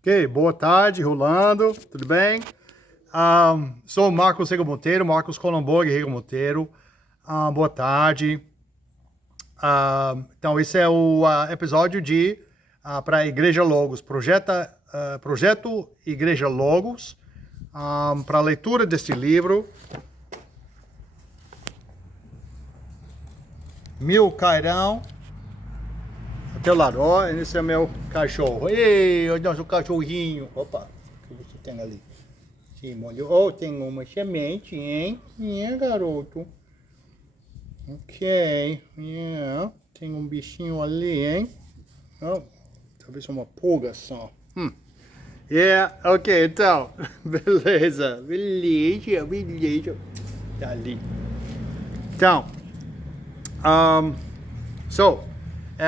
Ok, boa tarde, Rolando, tudo bem? Sou o Marcos Rego Monteiro, Marcos Colomborg Rego Monteiro. Boa tarde. Então, esse é o episódio para a Igreja Logos, projeto Igreja Logos, para a leitura deste livro. Mil cairão ao teu lado. Ó, esse é meu cachorro. Ei, o nosso cachorrinho. Opa, o que você tem ali? Sim, molhou. Oh, tem uma semente, hein? Garoto. Ok. Tem um bichinho ali, hein? Oh, talvez uma pulga só. Ok, então. Beleza. Tá ali. Então.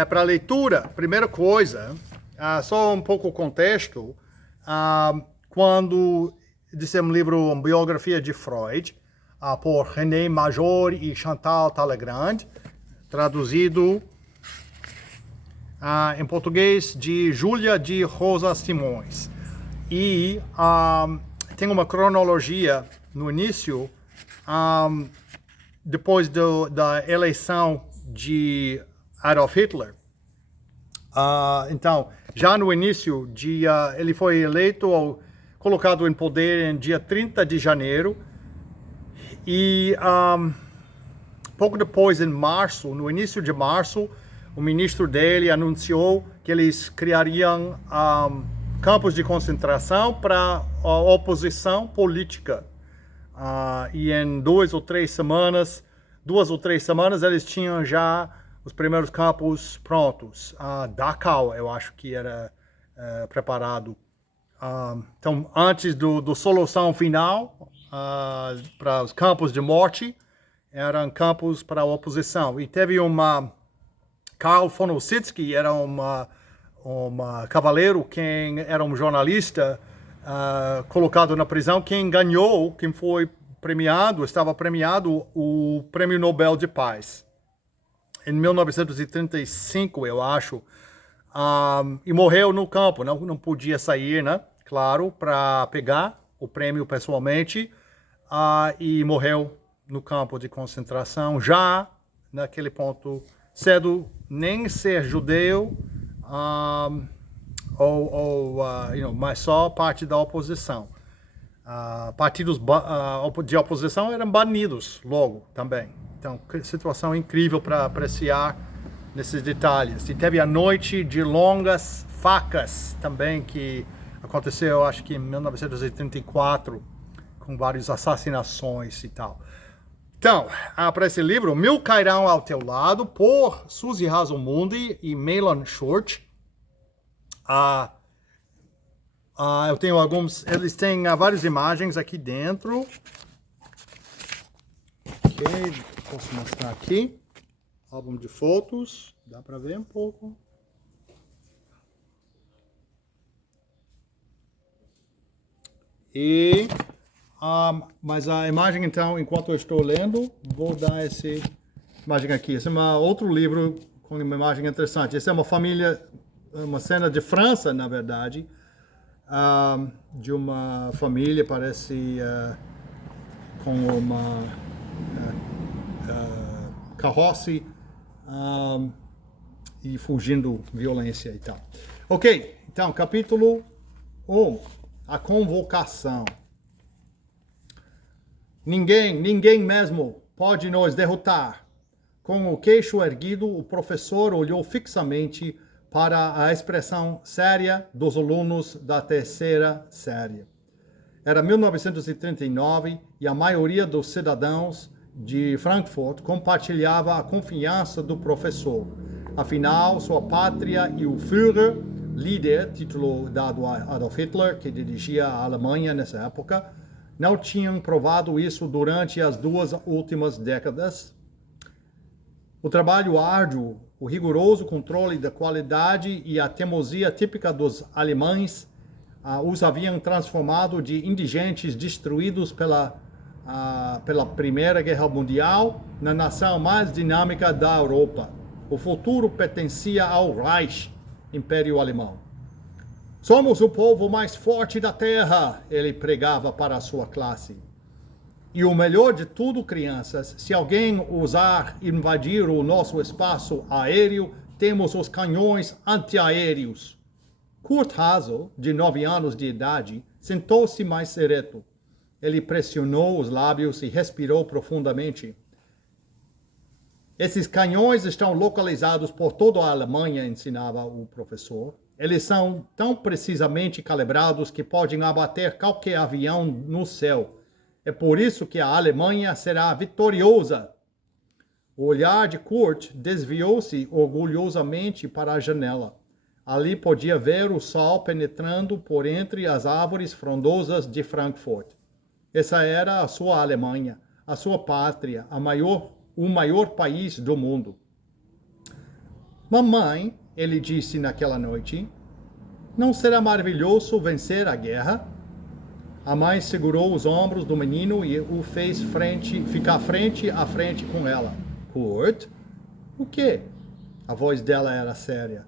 Para leitura, primeira coisa, só um pouco o contexto. Quando disse um livro, uma biografia de Freud, por René Major e Chantal Talleyrand, traduzido em português de Júlia de Rosa Simões. E tem uma cronologia no início, depois da eleição de Adolf Hitler. Então, já no início, ele foi eleito, colocado em poder em dia 30 de janeiro. E pouco depois, em março, no início de março, o ministro dele anunciou que eles criariam campos de concentração para a oposição política. E em 2 ou 3 semanas, eles tinham já os primeiros campos prontos. Dachau, eu acho que era preparado. Então, antes do solução final, para os campos de morte, eram campos para a oposição. E teve Karl von Ossietzky, era um cavaleiro, quem era um jornalista, colocado na prisão, quem foi premiado, estava premiado o Prêmio Nobel de Paz. Em 1935, eu acho, e morreu no campo, não podia sair, né? Claro, para pegar o prêmio pessoalmente, e morreu no campo de concentração, já naquele ponto cedo, nem ser judeu, mas só parte da oposição. Partidos de oposição eram banidos logo também. Então, situação incrível para apreciar nesses detalhes. E teve a noite de longas facas também, que aconteceu, acho que em 1934, com várias assassinações e tal. Então, para esse livro, Mil Cairão ao Teu Lado, por Suzy Haselmundi e Mahlon Schurz. Eu tenho eles têm várias imagens aqui dentro. Ok, posso mostrar aqui. Álbum de fotos, dá para ver um pouco. Mas a imagem, então, enquanto eu estou lendo, vou dar essa imagem aqui. Esse é outro livro com uma imagem interessante. Essa é uma cena de França, na verdade, de uma família, parece, com uma carroça e fugindo violência e tal. Ok, então, capítulo 1, a convocação. Ninguém mesmo pode nos derrotar. Com o queixo erguido, o professor olhou fixamente para a expressão séria dos alunos da terceira série. Era 1939 e a maioria dos cidadãos de Frankfurt compartilhava a confiança do professor. Afinal, sua pátria e o Führer, líder, título dado a Adolf Hitler, que dirigia a Alemanha nessa época, não tinham provado isso durante as 2 últimas décadas. O trabalho árduo, o rigoroso controle da qualidade e a teimosia típica dos alemães os haviam transformado de indigentes destruídos pela Primeira Guerra Mundial na nação mais dinâmica da Europa. O futuro pertencia ao Reich, Império Alemão. Somos o povo mais forte da terra, ele pregava para a sua classe. E o melhor de tudo, crianças, se alguém ousar invadir o nosso espaço aéreo, temos os canhões antiaéreos. Kurt Hazel, de 9 anos de idade, sentou-se mais ereto. Ele pressionou os lábios e respirou profundamente. Esses canhões estão localizados por toda a Alemanha, ensinava o professor. Eles são tão precisamente calibrados que podem abater qualquer avião no céu. É por isso que a Alemanha será vitoriosa. O olhar de Kurt desviou-se orgulhosamente para a janela. Ali podia ver o sol penetrando por entre as árvores frondosas de Frankfurt. Essa era a sua Alemanha, a sua pátria, o maior país do mundo. Mamãe, ele disse naquela noite, não será maravilhoso vencer a guerra? A mãe segurou os ombros do menino e o fez ficar frente a frente com ela. Kurt? O quê? A voz dela era séria.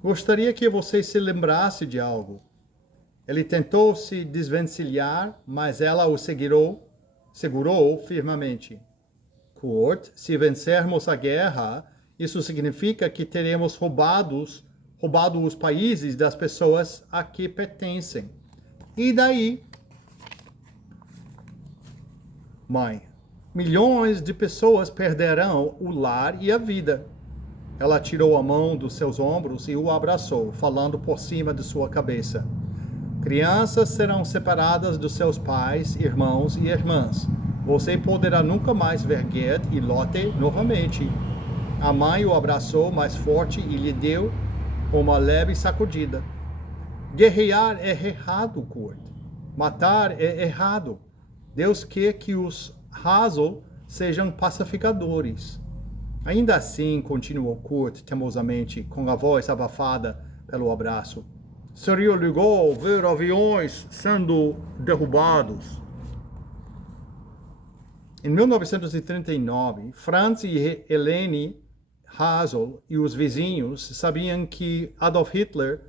Gostaria que você se lembrasse de algo. Ele tentou se desvencilhar, mas ela o segurou firmemente. Kurt, se vencermos a guerra, isso significa que teremos roubado os países das pessoas a que pertencem. E daí? Mãe, milhões de pessoas perderão o lar e a vida. Ela tirou a mão dos seus ombros e o abraçou, falando por cima de sua cabeça. Crianças serão separadas dos seus pais, irmãos e irmãs. Você poderá nunca mais ver Gerd e Lotte novamente. A mãe o abraçou mais forte e lhe deu uma leve sacudida. Guerrear é errado, Kurt. Matar é errado. Deus quer que os Hazel sejam pacificadores. Ainda assim, continuou Kurt teimosamente, com a voz abafada pelo abraço. Seria legal ver aviões sendo derrubados. Em 1939, Franz e Helene Hazel e os vizinhos sabiam que Adolf Hitler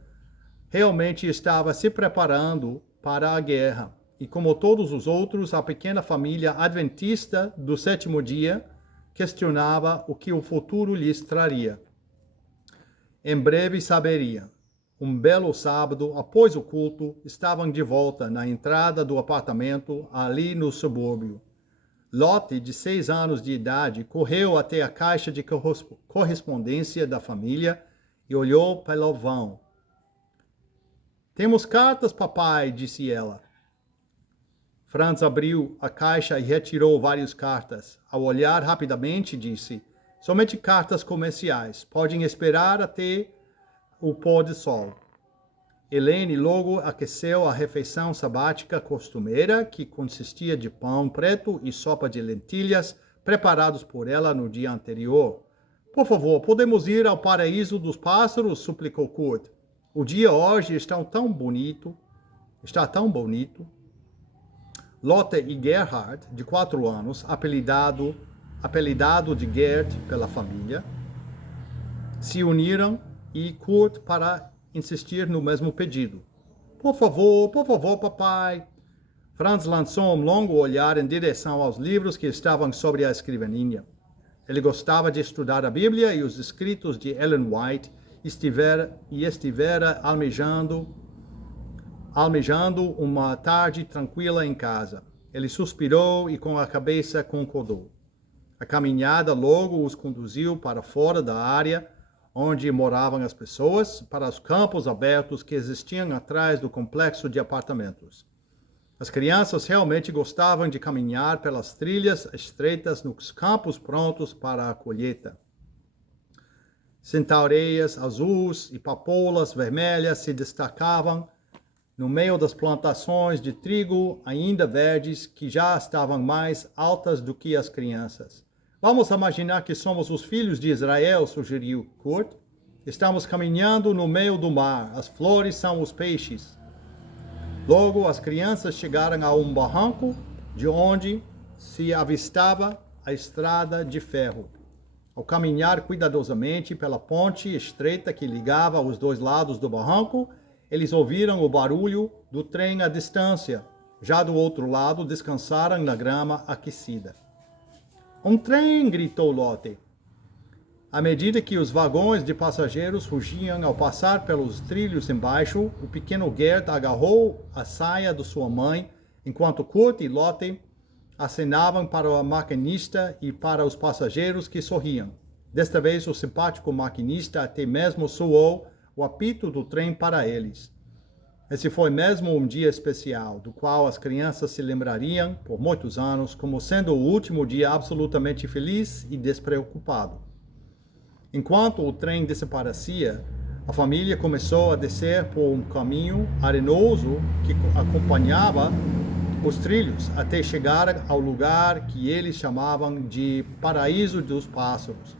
realmente estava se preparando para a guerra. E como todos os outros, a pequena família adventista do sétimo dia questionava o que o futuro lhes traria. Em breve saberia. Um belo sábado, após o culto, estavam de volta na entrada do apartamento, ali no subúrbio. Lotte, de 6 anos de idade, correu até a caixa de correspondência da família e olhou pelo vão. Temos cartas, papai, disse ela. Franz abriu a caixa e retirou várias cartas. Ao olhar rapidamente, disse, somente cartas comerciais. Podem esperar até o pôr do sol. Helene logo aqueceu a refeição sabática costumeira, que consistia de pão preto e sopa de lentilhas, preparados por ela no dia anterior. Por favor, podemos ir ao paraíso dos pássaros? Suplicou Kurt. O dia hoje está tão bonito. Lotte e Gerhard, de 4 anos, apelidado de Gerd pela família, se uniram e Kurt para insistir no mesmo pedido. Por favor, papai. Franz lançou um longo olhar em direção aos livros que estavam sobre a escrivaninha. Ele gostava de estudar a Bíblia e os escritos de Ellen White e estivera almejando uma tarde tranquila em casa. Ele suspirou e com a cabeça concordou. A caminhada logo os conduziu para fora da área onde moravam as pessoas, para os campos abertos que existiam atrás do complexo de apartamentos. As crianças realmente gostavam de caminhar pelas trilhas estreitas nos campos prontos para a colheita. Centaureias azuis e papoulas vermelhas se destacavam no meio das plantações de trigo ainda verdes que já estavam mais altas do que as crianças. Vamos imaginar que somos os filhos de Israel, sugeriu Kurt. Estamos caminhando no meio do mar. As flores são os peixes. Logo, as crianças chegaram a um barranco de onde se avistava a estrada de ferro. Ao caminhar cuidadosamente pela ponte estreita que ligava os dois lados do barranco, eles ouviram o barulho do trem à distância. Já do outro lado, descansaram na grama aquecida. Um trem! Gritou Lotte. À medida que os vagões de passageiros fugiam ao passar pelos trilhos embaixo, o pequeno Gerd agarrou a saia de sua mãe, enquanto Kurt e Lotte acenavam para o maquinista e para os passageiros que sorriam. Desta vez, o simpático maquinista até mesmo soou o apito do trem para eles. Esse foi mesmo um dia especial, do qual as crianças se lembrariam por muitos anos como sendo o último dia absolutamente feliz e despreocupado. Enquanto o trem desaparecia, a família começou a descer por um caminho arenoso que acompanhava os trilhos até chegar ao lugar que eles chamavam de Paraíso dos Pássaros.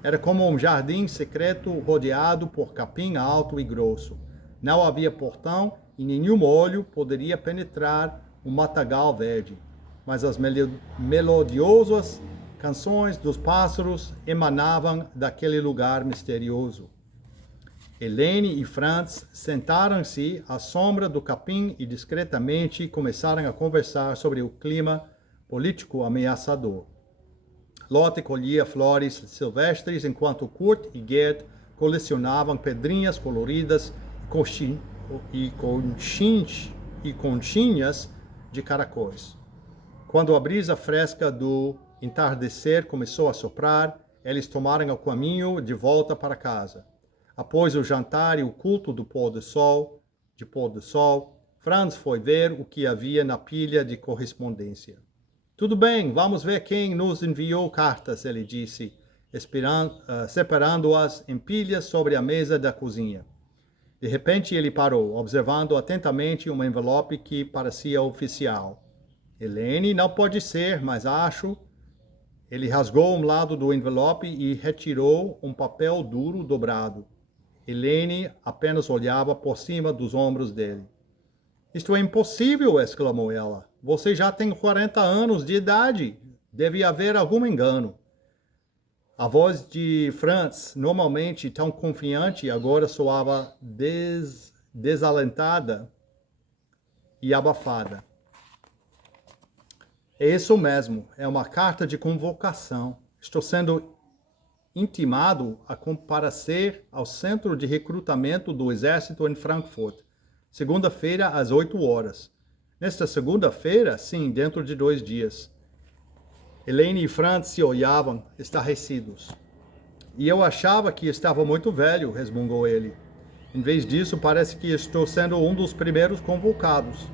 Era como um jardim secreto rodeado por capim alto e grosso. Não havia portão e nenhum olho poderia penetrar o matagal verde, mas as melodiosas canções dos pássaros emanavam daquele lugar misterioso. Helene e Franz sentaram-se à sombra do capim e discretamente começaram a conversar sobre o clima político ameaçador. Lotte colhia flores silvestres enquanto Kurt e Gerd colecionavam pedrinhas coloridas e conchinhas de caracóis. Quando a brisa fresca do entardecer começou a soprar, eles tomaram o caminho de volta para casa. Após o jantar e o culto do pôr do sol, Franz foi ver o que havia na pilha de correspondência. Tudo bem, vamos ver quem nos enviou cartas, ele disse, separando-as em pilhas sobre a mesa da cozinha. De repente ele parou, observando atentamente um envelope que parecia oficial. Helene, não pode ser, mas acho. Ele rasgou um lado do envelope e retirou um papel duro dobrado. Helene apenas olhava por cima dos ombros dele. Isto é impossível, exclamou ela. Você já tem 40 anos de idade. Deve haver algum engano. A voz de Franz, normalmente tão confiante, agora soava desalentada e abafada. É isso mesmo, é uma carta de convocação. Estou sendo intimado a comparecer ao centro de recrutamento do exército em Frankfurt, segunda-feira às 8 horas. Nesta segunda-feira, sim, dentro de 2 dias. Helene e Franz se olhavam, estarrecidos. E eu achava que estava muito velho, resmungou ele. Em vez disso, parece que estou sendo um dos primeiros convocados.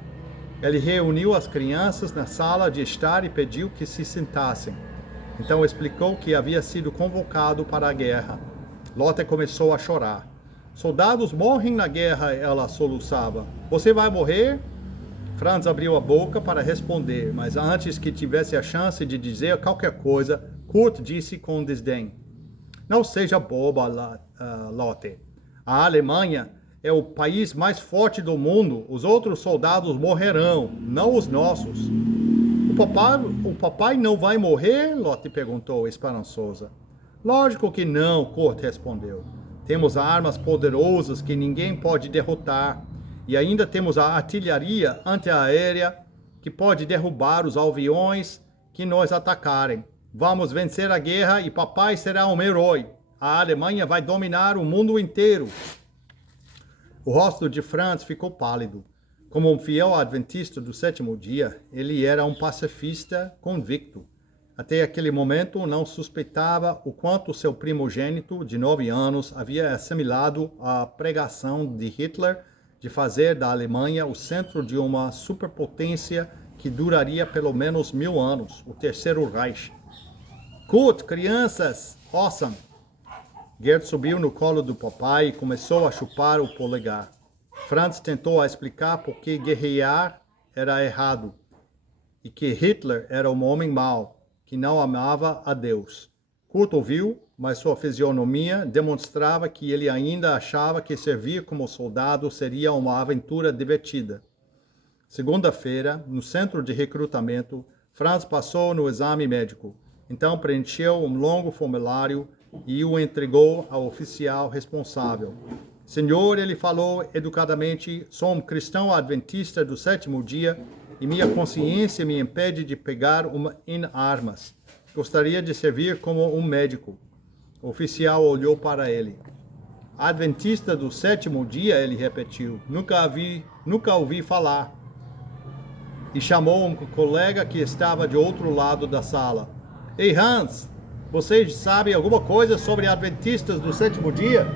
Ele reuniu as crianças na sala de estar e pediu que se sentassem. Então explicou que havia sido convocado para a guerra. Lotte começou a chorar. Soldados morrem na guerra, ela soluçava. Você vai morrer? Franz abriu a boca para responder, mas antes que tivesse a chance de dizer qualquer coisa, Kurt disse com desdém. Não seja boba, Lotte. A Alemanha é o país mais forte do mundo. Os outros soldados morrerão, não os nossos. O papai não vai morrer? Lotte perguntou, esperançosa. Lógico que não, Kurt respondeu. Temos armas poderosas que ninguém pode derrotar. E ainda temos a artilharia antiaérea que pode derrubar os aviões que nos atacarem. Vamos vencer a guerra e papai será um herói. A Alemanha vai dominar o mundo inteiro. O rosto de Franz ficou pálido. Como um fiel adventista do 7º dia, ele era um pacifista convicto. Até aquele momento, não suspeitava o quanto seu primogênito, de 9 anos, havia assimilado a pregação de Hitler de fazer da Alemanha o centro de uma superpotência que duraria pelo menos 1000 anos, o Terceiro Reich. Kurt, crianças, ouçam! Gerd subiu no colo do papai e começou a chupar o polegar. Franz tentou explicar por que guerrear era errado e que Hitler era um homem mau, que não amava a Deus. Kurt ouviu, mas sua fisionomia demonstrava que ele ainda achava que servir como soldado seria uma aventura divertida. Segunda-feira, no centro de recrutamento, Franz passou no exame médico. Então preencheu um longo formulário e o entregou ao oficial responsável. Senhor, ele falou educadamente, sou um cristão adventista do sétimo dia e minha consciência me impede de pegar em armas. Gostaria de servir como um médico. O oficial olhou para ele. Adventista do sétimo dia, ele repetiu. Nunca ouvi falar. E chamou um colega que estava de outro lado da sala. Ei, Hans, vocês sabem alguma coisa sobre adventistas do sétimo dia?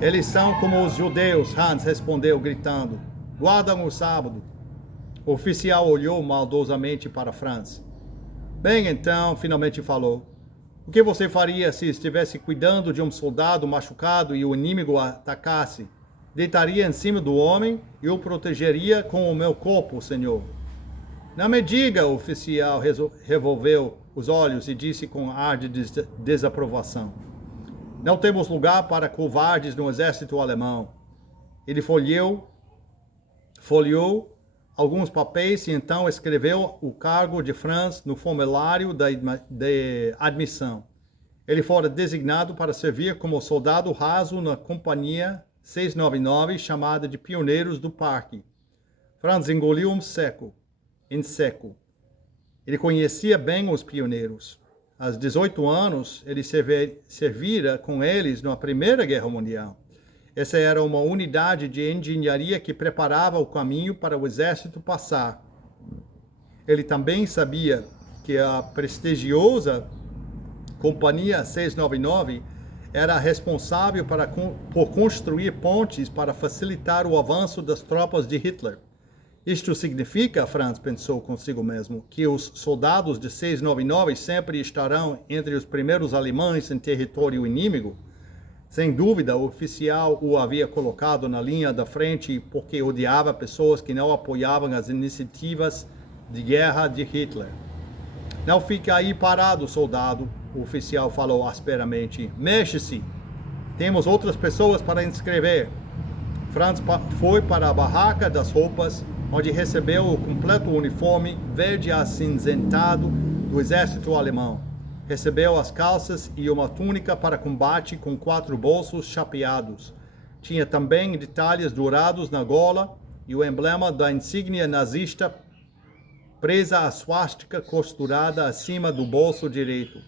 Eles são como os judeus, Hans respondeu, gritando. Guardam o sábado. O oficial olhou maldosamente para Franz. Bem, então, finalmente falou. O que você faria se estivesse cuidando de um soldado machucado e o inimigo atacasse? Deitaria em cima do homem e o protegeria com o meu corpo, senhor. Não me diga, o oficial revolveu os olhos e disse com ar de desaprovação. Não temos lugar para covardes no exército alemão. Ele folheou alguns papéis e então escreveu o cargo de Franz no formulário de admissão. Ele fora designado para servir como soldado raso na companhia 699, chamada de Pioneiros do Parque. Franz engoliu em seco. Ele conhecia bem os pioneiros. Aos 18 anos, ele servira com eles na Primeira Guerra Mundial. Essa era uma unidade de engenharia que preparava o caminho para o exército passar. Ele também sabia que a prestigiosa Companhia 699 era responsável por construir pontes para facilitar o avanço das tropas de Hitler. Isto significa, Franz pensou consigo mesmo, que os soldados de 699 sempre estarão entre os primeiros alemães em território inimigo. Sem dúvida, o oficial o havia colocado na linha da frente porque odiava pessoas que não apoiavam as iniciativas de guerra de Hitler. Não fique aí parado, soldado, o oficial falou asperamente. Mexe-se. Temos outras pessoas para inscrever. Franz foi para a barraca das roupas, onde recebeu o completo uniforme verde acinzentado do exército alemão. Recebeu as calças e uma túnica para combate com 4 bolsos chapeados. Tinha também detalhes dourados na gola e o emblema da insígnia nazista presa à swastika costurada acima do bolso direito,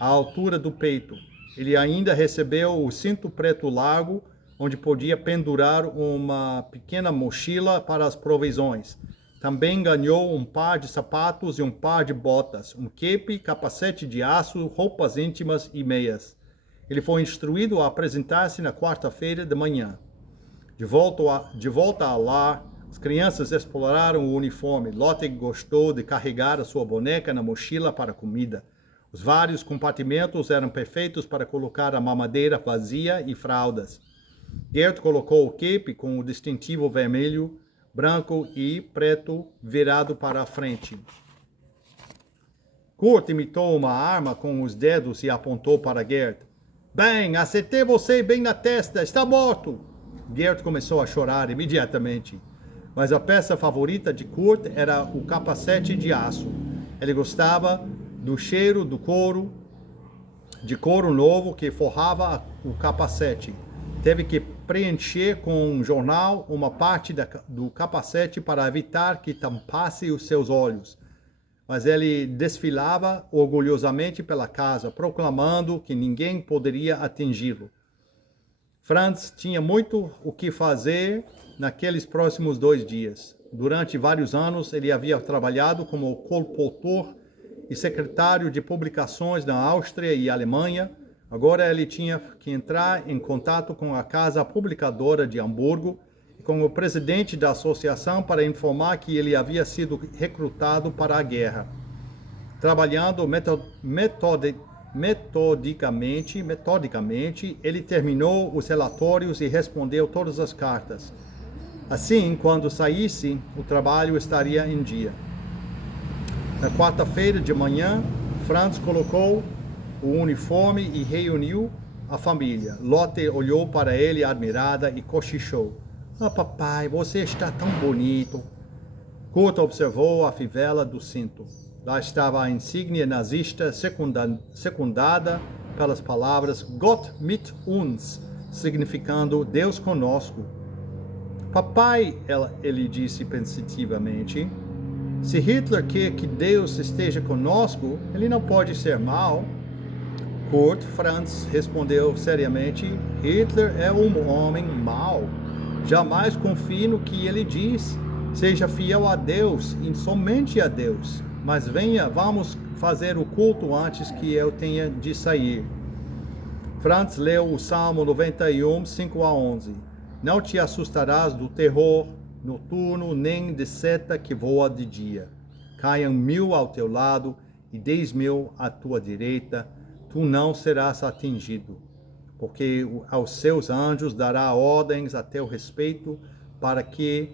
à altura do peito. Ele ainda recebeu o cinto preto largo, onde podia pendurar uma pequena mochila para as provisões. Também ganhou um par de sapatos e um par de botas, um cape, capacete de aço, roupas íntimas e meias. Ele foi instruído a apresentar-se na quarta-feira de manhã. De volta ao lar, as crianças exploraram o uniforme. Lotte gostou de carregar a sua boneca na mochila para a comida. Os vários compartimentos eram perfeitos para colocar a mamadeira vazia e fraldas. Gert colocou o cape com o distintivo vermelho, branco e preto virado para a frente. Kurt imitou uma arma com os dedos e apontou para Gert. Bem, acertei você bem na testa, está morto! Gert começou a chorar imediatamente. Mas a peça favorita de Kurt era o capacete de aço. Ele gostava do cheiro de couro novo que forrava o capacete. Teve que preencher com um jornal uma parte do capacete para evitar que tampasse os seus olhos. Mas ele desfilava orgulhosamente pela casa, proclamando que ninguém poderia atingi-lo. Franz tinha muito o que fazer naqueles próximos 2 dias. Durante vários anos, ele havia trabalhado como colportor e secretário de publicações na Áustria e Alemanha. Agora ele tinha que entrar em contato com a casa publicadora de Hamburgo e com o presidente da associação para informar que ele havia sido recrutado para a guerra. Trabalhando metodicamente, ele terminou os relatórios e respondeu todas as cartas. Assim, quando saísse, o trabalho estaria em dia. Na quarta-feira de manhã, Franz colocou o uniforme e reuniu a família. Lotte olhou para ele admirada e cochichou. Ah, papai, você está tão bonito. Kurt observou a fivela do cinto. Lá estava a insígnia nazista secundada pelas palavras Gott mit uns, significando Deus conosco. Papai, ele disse pensativamente, se Hitler quer que Deus esteja conosco, ele não pode ser mau. Kurt Franz respondeu seriamente, Hitler é um homem mau. Jamais confie no que ele diz. Seja fiel a Deus e somente a Deus. Mas venha, vamos fazer o culto antes que eu tenha de sair. Franz leu o Salmo 91, 5 a 11. Não te assustarás do terror noturno, nem de seta que voa de dia. Caiam 1000 ao teu lado e 10.000 à tua direita, tu não serás atingido. Porque aos seus anjos dará ordens a teu respeito, para que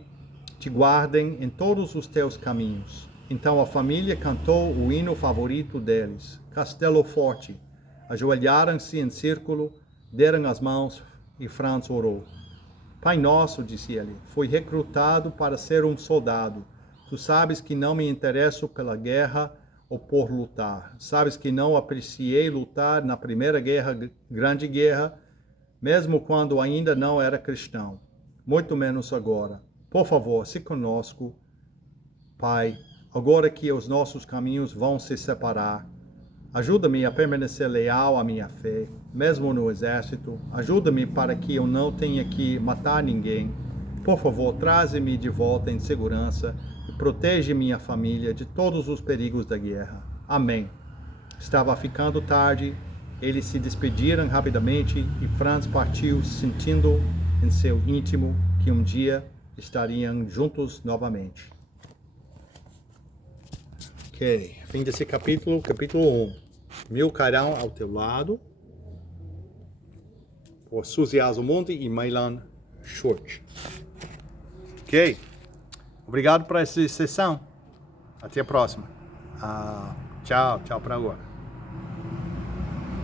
te guardem em todos os teus caminhos. Então a família cantou o hino favorito deles, Castelo Forte. Ajoelharam-se em círculo, deram as mãos e Franz orou. Pai nosso, disse ele, fui recrutado para ser um soldado. Tu sabes que não me interesso pela guerra ou por lutar. Sabes que não apreciei lutar na primeira guerra, grande guerra, mesmo quando ainda não era cristão. Muito menos agora. Por favor, se conosco, Pai, agora que os nossos caminhos vão se separar. Ajuda-me a permanecer leal à minha fé, mesmo no exército. Ajuda-me para que eu não tenha que matar ninguém. Por favor, traze-me de volta em segurança e protege minha família de todos os perigos da guerra. Amém. Estava ficando tarde, eles se despediram rapidamente e Franz partiu sentindo em seu íntimo que um dia estariam juntos novamente. Ok, fim desse capítulo, capítulo 1. 1000 cairão ao teu lado, por Suzy Azomundi e Milan Schurch. Ok, obrigado por essa sessão. Até a próxima. Tchau para agora.